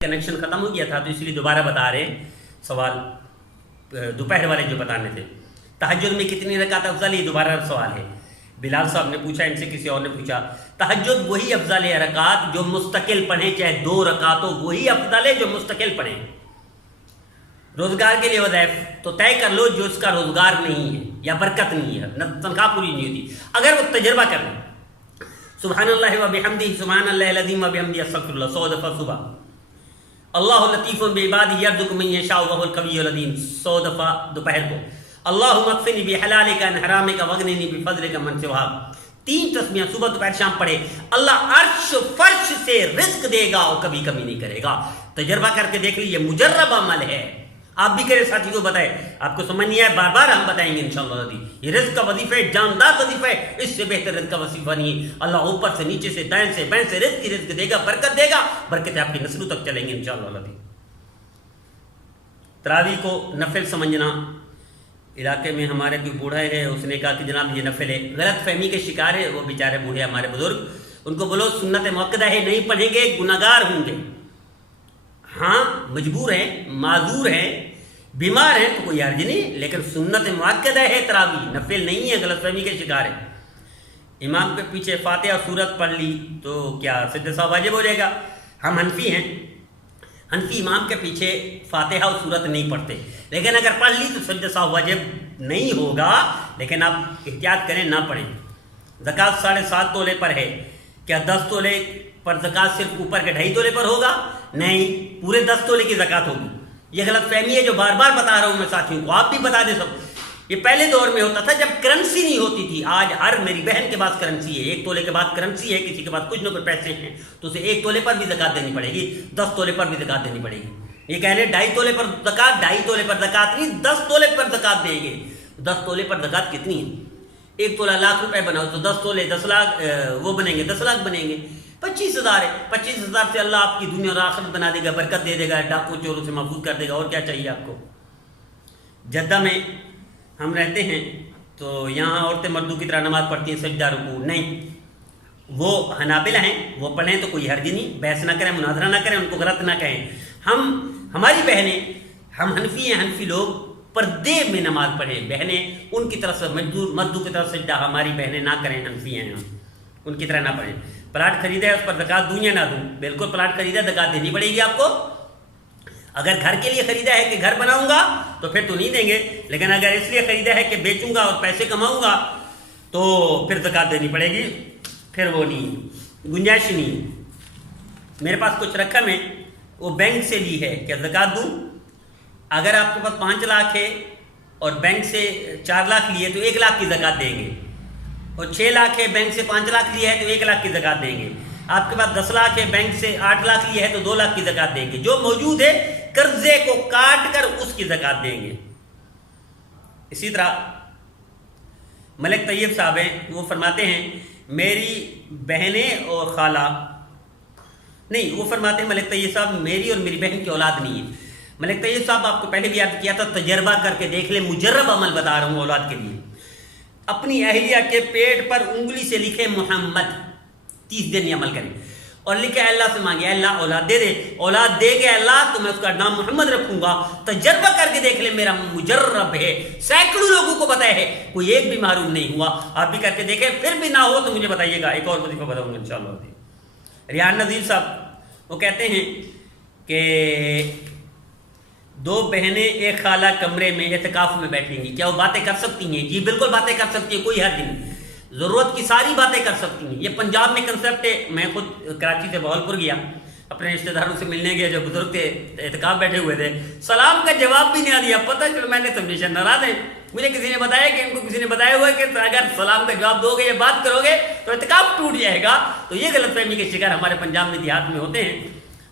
Connection ختم ہو گیا تھا تو اس لیے دوبارہ بتا رہے ہیں سوال دوپہر والے جو بتانے تھے. تہجد میں کتنی رکعت افضل ہے؟ یہ دوبارہ سوال ہے. بلال صاحب نے پوچھا، ان سے کسی اور نے پوچھا. تہجد وہی افضل ہے رکعت جو مستقل پڑھیں، چاہے 2 رکعت ہو، وہی افضل ہے جو مستقل پڑھیں. روزگار کے لیے وظائف تو طے کر لو جو اس کا روزگار نہیں ہے یا برکت نہیں ہے، تنخواہ پوری نہیں ہوتی. اگر وہ تجربہ کر لیں سبحان اللہ و بحمدہ سبحان اللہ العظیم و بحمدہ استغفر اللہ 100 دفعہ صبح، اللہ لطیف بعبادہ یرزق من یشاء وهو القوی العظیم 100 دفعہ دوپہر کو، اللہم اکفنی بحلالک عن حرامک واغننی بفضلک من سواک. 3 تسبیحیں صبح دوپہر شام پڑھے، اللہ عرش فرش سے رزق دے گا اور کبھی کمی نہیں کرے گا. تجربہ کر کے دیکھ لیجیے، مجرب عمل ہے. آپ بھی کرے، ساتھی کو بتائیں. آپ کو سمجھ نہیں آئے بار بار ہم بتائیں گے انشاءاللہ. یہ رزق کا وظیفہ ہے، جاندار وظیفہ ہے، اس سے بہتر رزق کا وظیفہ نہیں ہے. اللہ اوپر سے نیچے سے دائیں سے بائیں سے رزق کی رزق دے گا، برکت دے گا، برکتیں آپ کی نسلوں تک چلیں گے انشاءاللہ. تراویح کو نفل سمجھنا. علاقے میں ہمارے کوئی بوڑھا ہے، اس نے کہا کہ جناب یہ نفل ہے. غلط فہمی کے شکار ہے وہ بیچارے بوڑھے ہمارے بزرگ. ان کو بولو سنت مؤکدہ ہے، نہیں پڑھیں گے گناہگار ہوں گے. ہاں مجبور ہیں، معذور ہیں، بیمار ہیں تو کوئی حرج نہیں، لیکن سنت مؤکدہ ہے تراویح، نفل نہیں ہے. غلط فہمی کے شکار ہے. امام کے پیچھے فاتحہ سورت پڑھ لی تو کیا سجدہ سہو واجب ہو جائے گا؟ ہم حنفی ہیں، حنفی امام کے پیچھے فاتحہ اور سورت نہیں پڑھتے، لیکن اگر پڑھ لی تو سجدہ سہو واجب نہیں ہوگا، لیکن آپ احتیاط کریں نہ پڑھیں. زکوٰۃ 7.5 تولے پر ہے، کیا 10 تولے پر زکوٰۃ صرف اوپر کے 2.5 تولے پر ہوگا؟ نہیں، پورے 10 تولے کی زکوٰۃ ہوگی. یہ غلط فہمی ہے جو بار بار بتا رہا ہوں میں ساتھیوں کو، آپ بھی بتا دیں سب. یہ پہلے دور میں ہوتا تھا جب کرنسی نہیں ہوتی تھی. آج ہر میری بہن کے پاس کرنسی ہے، 1 تولے کے بعد کرنسی ہے، کسی کے پاس کچھ نہ کچھ پیسے ہیں تو اسے 1 تولے پر بھی زکوٰۃ دینی پڑے گی، 10 تولے پر بھی زکوٰۃ دینی پڑے گی. یہ کہہ رہے 2.5 تولے پر زکوٰۃ، 2.5 تولے پر زکوٰۃ نہیں، 10 تولے پر زکوٰۃ دیں گے. 10 تولے پر زکوٰۃ کتنی ہے؟ 1 تولہ لاکھ روپے بناؤ تو 10 تولے 10 لاکھ وہ بنیں گے، 10 لاکھ بنیں گے. 25,000 ہے، 25,000 سے اللہ آپ کی دنیا اور آخرت بنا دے گا، برکت دے دے گا، ڈاکو چوروں سے محفوظ کر دے گا. اور کیا چاہیے آپ کو؟ جدہ میں ہم رہتے ہیں تو یہاں عورتیں مردوں کی طرح نماز پڑھتی ہیں، سجدہ رکوع نہیں. وہ حنابلہ ہیں، وہ پڑھیں تو کوئی حرج نہیں، بحث نہ کریں، مناظرہ نہ کریں، ان کو غلط نہ کہیں. ہماری بہنیں، ہم حنفی ہیں، حنفی لوگ پردے میں نماز پڑھیں. بہنیں ان کی طرف سے مردوں کی طرف سجدہ ہماری بہنیں نہ کریں، حنفی ہیں ہم، ان کی طرح نہ پڑھیں. پلاٹ خریدا ہے اس پر زکوٰۃ دوں یا نہ دوں؟ بالکل پلاٹ خریدا ہے زکوٰۃ دینی پڑے گی آپ کو. اگر گھر کے لیے خریدا ہے کہ گھر بناؤں گا تو پھر تو نہیں دیں گے، لیکن اگر اس لیے خریدا ہے کہ بیچوں گا اور پیسے کماؤں گا تو پھر زکوٰۃ دینی پڑے گی. پھر وہ نہیں، گنجائش نہیں. میرے پاس کچھ رقم ہے، وہ بینک سے لی ہے، کیا زکوٰۃ دوں؟ اگر آپ کے پاس 5 لاکھ ہے اور بینک سے 4 لاکھ لیے تو 1 لاکھ کی زکوٰۃ دیں گے، اور 6 لاکھ ہے بینک سے 5 لاکھ لیا ہے تو 1 لاکھ کی زکوٰۃ دیں گے. آپ کے پاس 10 لاکھ ہے بینک سے 8 لاکھ لیا ہے تو 2 لاکھ کی زکوٰۃ دیں گے. جو موجود ہے قرضے کو کاٹ کر اس کی زکوٰۃ دیں گے. اسی طرح ملک طیب صاحب ہیں، وہ فرماتے ہیں میری بہنیں اور خالہ نہیں، وہ فرماتے ہیں ملک طیب صاحب میری اور میری بہن کی اولاد نہیں ہے. ملک طیب صاحب آپ کو پہلے بھی یاد کیا تھا، تجربہ کر کے دیکھ لیں، مجرب عمل بتا رہا ہوں اولاد کے لیے. اپنی اہلیہ کے پیٹ پر انگلی سے لکھے محمد، 30 دن یہ عمل کریں اور لکھے اللہ سے مانگے اللہ اولاد دے دے. اولاد دے گے اللہ تو میں اس کا نام محمد رکھوں گا. تجربہ کر کے دیکھ لیں، میرا مجرب ہے، سینکڑوں لوگوں کو پتہ ہے، کوئی ایک بھی محروم نہیں ہوا. آپ بھی کر کے دیکھیں، پھر بھی نہ ہو تو مجھے بتائیے گا، ایک اور وظیفہ بتاؤں گا انشاءاللہ. ریحان نذیر صاحب وہ کہتے ہیں کہ 2 بہنیں ایک خالہ کمرے میں اعتکاف میں بیٹھیں گی، کیا وہ باتیں کر سکتی ہیں؟ جی بالکل باتیں کر سکتی ہیں، کوئی حرج نہیں، ضرورت کی ساری باتیں کر سکتی ہیں. یہ پنجاب میں کنسیپٹ ہے. میں خود کراچی سے بہاولپور گیا، اپنے رشتہ داروں سے ملنے گیا جو بزرگ تھے، اعتکاف بیٹھے ہوئے تھے، سلام کا جواب بھی نہیں دیا. پتہ چلو میں نے سمجھا ناراض ہیں. مجھے کسی نے بتایا کہ ان کو کسی نے بتایا ہوا ہے کہ اگر سلام کا جواب دو گے یا بات کرو گے تو اعتکاف ٹوٹ جائے گا. تو یہ غلط فہمی کے شکار ہمارے پنجاب میں دیہات میں ہوتے ہیں.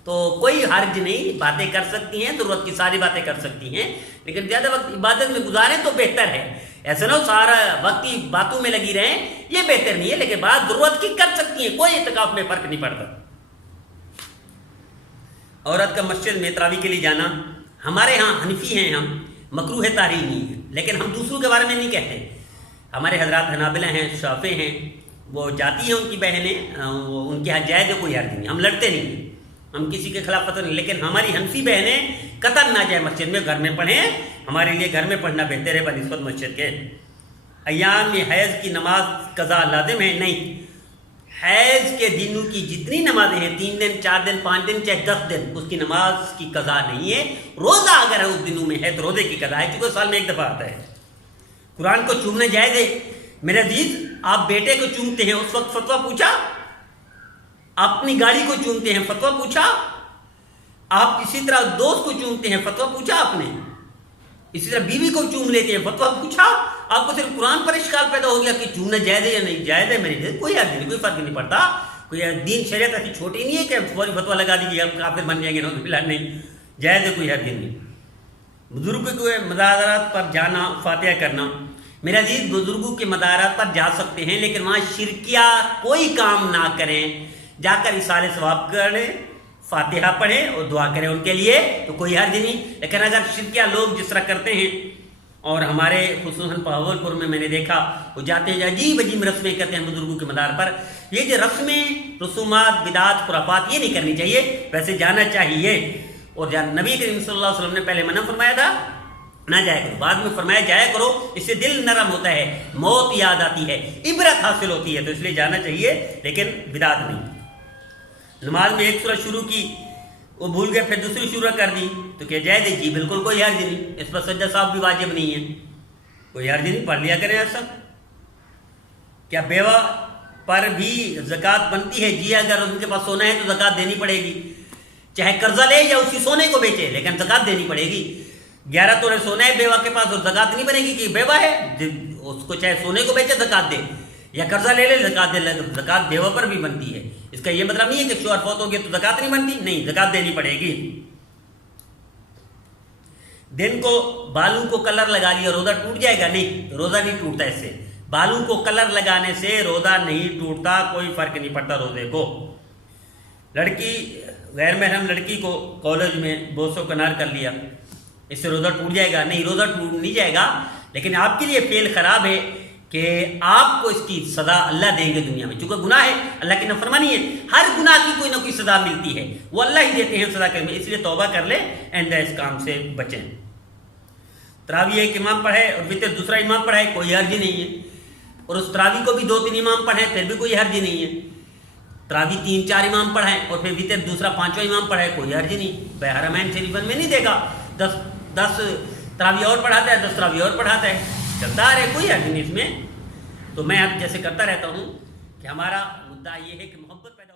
تو کوئی حرج نہیں، باتیں کر سکتی ہیں، ضرورت کی ساری باتیں کر سکتی ہیں، لیکن زیادہ وقت عبادت میں گزاریں تو بہتر ہے. ایسا نہ ہو سارا وقت ہی باتوں میں لگی رہیں، یہ بہتر نہیں ہے، لیکن بات ضرورت کی کر سکتی ہیں، کوئی اعتکاف میں فرق نہیں پڑتا. عورت کا مسجد میں تراویح کے لیے جانا، ہمارے ہاں حنفی ہیں ہم، مکروہ تحریمی ہے، لیکن ہم دوسروں کے بارے میں نہیں کہتے. ہمارے حضرات حنابلہ ہیں، شافعی ہیں، وہ جاتی ہیں ان کی بہنیں، ان کے ہاں جائز ہے، کوئی حرج نہیں، ہم لڑتے نہیں. ہم کسی کے خلاف فتویٰ نہیں، لیکن ہماری حنفی بہنیں قطعاً نہ جائے مسجد میں، گھر میں پڑھیں، ہمارے لیے گھر میں پڑھنا بہتر ہے بنسبت مسجد کے۔ ایام میں حیض کی نماز قضا لازم ہے؟ نہیں، حیض کے دنوں کی جتنی نمازیں ہیں، 3 دن 4 دن 5 دن چاہے 10 دن، اس کی نماز کی قضا نہیں ہے۔ روزہ اگر اس دنوں میں ہے تو روزے کی قضا ہے، کیونکہ سال میں ایک دفعہ آتا ہے۔ قرآن کو چومنا جائز ہے؟ میرے عزیز، آپ بیٹے کو چومتے ہیں، اس وقت فتویٰ پوچھا؟ اپنی گاڑی کو چومتے ہیں، فتویٰ پوچھا؟ آپ اسی طرح دوست کو چومتے ہیں، فتویٰ پوچھا آپ نے؟ اسی طرح بیوی کو چوم لیتے ہیں، فتویٰ پوچھا؟ آپ کو صرف قرآن پر اشکال پیدا ہو گیا کہ چومنا جائز ہے یا نہیں جائز ہے۔ میرے کوئی حرج نہیں، کوئی فرق نہیں پڑتا، کوئی دین شریعت ایسی چھوٹی نہیں ہے کہ فوری فتویٰ لگا دیجیے ہم کافر بن جائیں گے، نعوذ باللہ، نہیں، جائز ہے، کوئی حرج نہیں۔ بزرگوں کے مزارات پر جانا، فاتحہ کرنا، میرا عزیز بزرگوں کے مزارات پر جا سکتے ہیں، لیکن وہاں شرکیہ کوئی کام نہ کریں، جا کر اصال ثواب کریں، فاتحہ پڑھیں اور دعا کریں ان کے لیے، تو کوئی حرج نہیں۔ لیکن اگر شرکیہ لوگ جس طرح کرتے ہیں، اور ہمارے خصوصاً بہاول پور میں نے دیکھا، وہ جاتے ہیں عجیب عجیب رسمیں کرتے ہیں بزرگوں کے مدار پر، یہ جو رسمیں، رسومات، بدعات، خرافات، یہ نہیں کرنی چاہیے، ویسے جانا چاہیے۔ اور نبی کریم صلی اللہ علیہ وسلم نے پہلے منع فرمایا تھا نہ جایا کرو، بعد میں فرمایا جایا کرو، اس سے دل نرم ہوتا ہے، موت یاد آتی ہے، عبرت حاصل ہوتی ہے، تو اس لیے جانا چاہیے، لیکن بدعت نہیں۔ نماز میں ایک سورہ شروع کی، وہ بھول گئے، پھر دوسری شروع کر دی، تو کیا جائز ہے؟ جی بالکل کوئی حرج نہیں، اس پر سجدہ صاحب بھی واجب نہیں ہے، کوئی حرج نہیں، پڑھ لیا کریں ایسا۔ کیا بیوہ پر بھی زکوٰۃ بنتی ہے؟ جی اگر ان کے پاس سونا ہے تو زکوٰۃ دینی پڑے گی، چاہے قرضہ لے یا اسی سونے کو بیچے، لیکن زکوٰۃ دینی پڑے گی۔ 11 تولے سونا ہے بیوہ کے پاس، اور زکوٰۃ نہیں بنے گی کہ بیوہ ہے، اس کو چاہے سونے کو بیچے زکوٰۃ دے، یا قرضہ لے لے زکوٰۃ دے، زکوٰۃ بیوہ پر بھی بنتی ہے۔ اس کا یہ مطلب نہیں ہے کہ شوہر فوت ہو گیا تو زکوٰۃ نہیں بنتی، نہیں، زکوٰۃ دینی پڑے گی۔ دن کو بالوں کو کلر لگا لیا، روزہ ٹوٹ جائے گا؟ نہیں، روزہ نہیں ٹوٹتا اس سے، بالوں کو کلر لگانے سے روزہ نہیں ٹوٹتا، کوئی فرق نہیں پڑتا روزے کو۔ لڑکی، غیر محرم لڑکی کو کالج میں بوس و کنار کر لیا، اس سے روزہ ٹوٹ جائے گا؟ نہیں، روزہ ٹوٹ نہیں جائے گا، لیکن آپ کے لیے فعل خراب ہے کہ آپ کو اس کی سزا اللہ دیں گے دنیا میں، چونکہ گناہ ہے، اللہ کی نافرمانی ہے، ہر گناہ کی کوئی نہ کوئی سزا ملتی ہے، وہ اللہ ہی دیتے ہیں سزا کرنے، اس لیے توبہ کر لیں، آئندہ اس کام سے بچیں۔ تراویح ایک امام پڑھے اور وتر دوسرا امام پڑھے، کوئی حرج نہیں ہے، اور اس تراویح کو بھی 2-3 امام پڑھیں پھر بھی کوئی حرج نہیں ہے۔ تراویح 3-4 امام پڑھیں اور پھر وتر دوسرا 5واں امام پڑھے، کوئی حرج نہیں۔ حرمین شریفین میں نہیں دیکھا 10 تراویح اور پڑھاتا ہے، 10 تراویح اور پڑھاتا ہے، چلتا رہے، کوئی حرج نہیں اس میں۔ تو میں اب جیسے کرتا رہتا ہوں کہ ہمارا مدعا یہ ہے کہ محبت پیدا